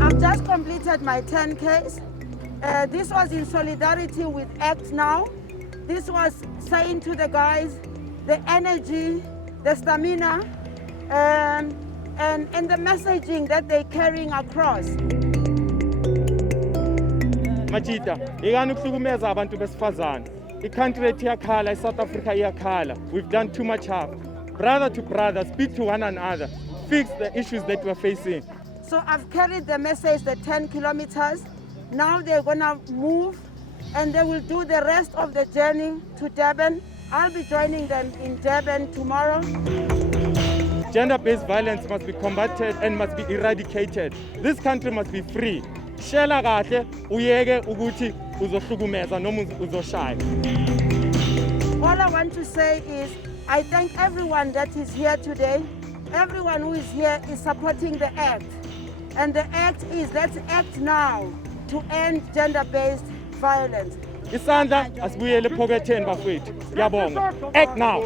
I've just completed my 10Ks. This was in solidarity with Act Now. This was saying to the guys the energy, the stamina, and the messaging that they're carrying across. Majita, ikani ukuhlukumeza abantu besifazane. I-country yethu iyakhala, i-South Africa iyakhala. We've done too much harm. Brother to brother, speak to one another. Fix the issues that we're facing. So I've carried the message, the 10 kilometers. Now they're gonna move and they will do the rest of the journey to Durban. I'll be joining them in Durban tomorrow. Gender-based violence must be combated and must be eradicated. This country must be free. Shela kahle uyeke ukuthi uzohlukumeza noma uzoshaya. All I want to say is I thank everyone that is here today. Everyone who is here is supporting the act. And the act is let's act now to end gender-based violence. Isandla asibuyele ephoketheni bafowethu. Ngiyabonga. Act now.